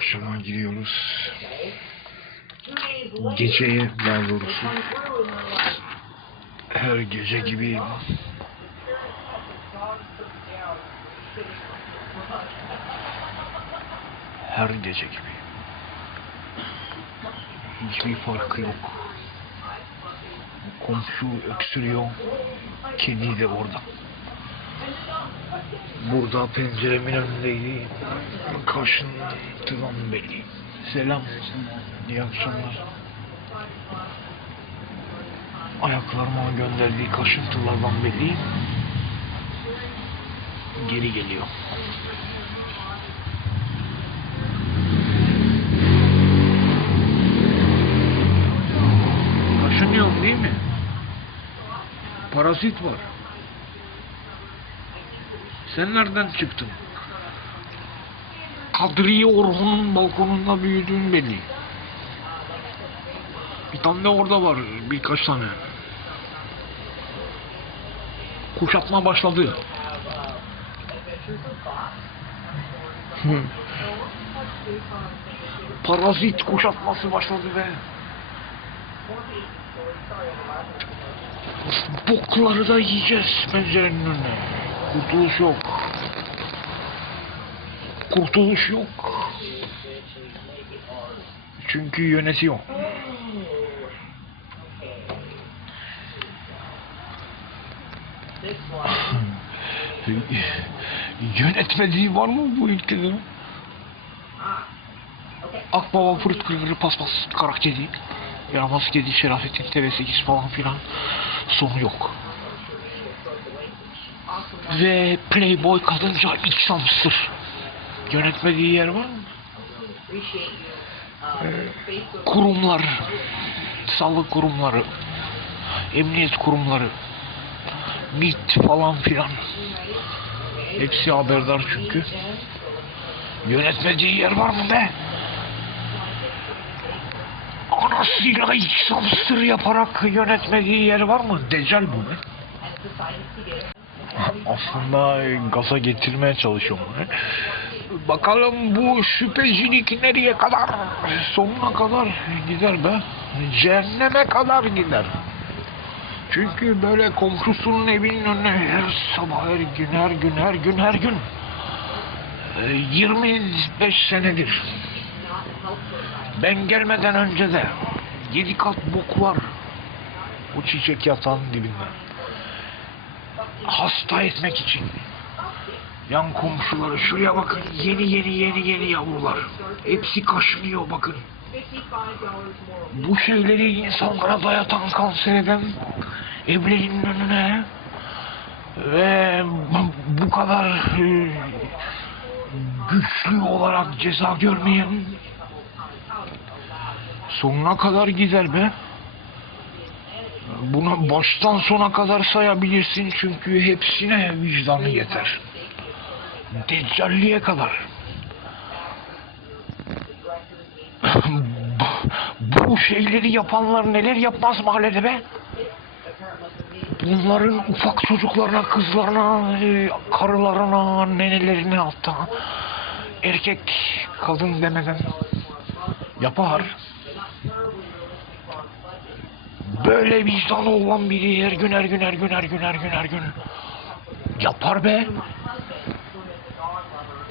Akşama giriyoruz. Geceye daha doğrusu. Her gece gibi her gece gibi. Hiçbir farkı yok. Komşu öksürüyor. Kedi de orada. Burada penceremin önündeydi. Kaşıntıdan belli. Selam. İyi akşamlar. Ayaklarıma gönderdiği kaşıntılardan belli. Geri geliyor. Kaşınıyorum değil mi? Parazit var. Sen nereden çıktın? Kadriye Orhun'un balkonunda büyüdüğün belli. Bir tane de orada var birkaç tane. Kuşatma başladı. Parazit kuşatması başladı be. Bokları da yiyeceğiz pencerenin önüne. Kurtuluş yok. Kurtuluş yok. Çünkü yönetiyor. Yönetmediği var mı bu ülkede? Akbaba fırt kırgırı paspas karak kedi. Yaramaz kedi Şerafettin TV8 falan filan. Sonu yok. Ve Playboy kadınca iç samsır. Yönetmediği yer var mı? Kurumlar, sağlık kurumları, emniyet kurumları, MIT falan filan. Hepsi haberdar çünkü. Yönetmediği yer var mı be? Anasıyla iç yaparak yönetmediği yer var mı? Deccal bu be. Aslında gaza getirmeye çalışıyorum. Bakalım bu şüphecilik nereye kadar? Sonuna kadar gider be. Cehenneme kadar gider. Çünkü böyle komşusunun evinin önüne her sabah her gün her gün her gün her gün e, 25 senedir ben gelmeden önce de yedi kat bok var o çiçek yatağının dibinde hasta etmek için. Yan komşuları şuraya bakın. Yeni yeni yeni yeni yavrular. Hepsi kaşınıyor bakın. Bu şeyleri insanlara dayatan kanser eden evlerinin önüne ve bu kadar e, güçlü olarak ceza görmeyen sonuna kadar gider be. Buna baştan sona kadar sayabilirsin çünkü hepsine vicdanı yeter. Deccalliye kadar. Bu şeyleri yapanlar neler yapmaz mahallede be? Bunların ufak çocuklarına, kızlarına, e, karılarına, nenelerine hatta erkek kadın demeden yapar. Böyle vicdanı olan biri her gün her gün her gün her gün her gün her gün yapar be.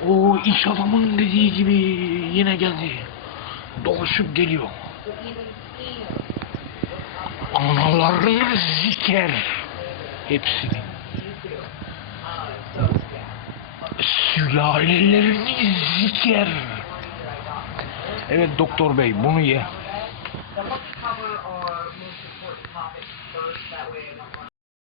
O iş adamının dediği gibi yine geldi. Dolaşıp geliyor. Analarını ziker. Hepsini. Sülalelerini ziker. Evet doktor bey bunu ye. First. That way I don't run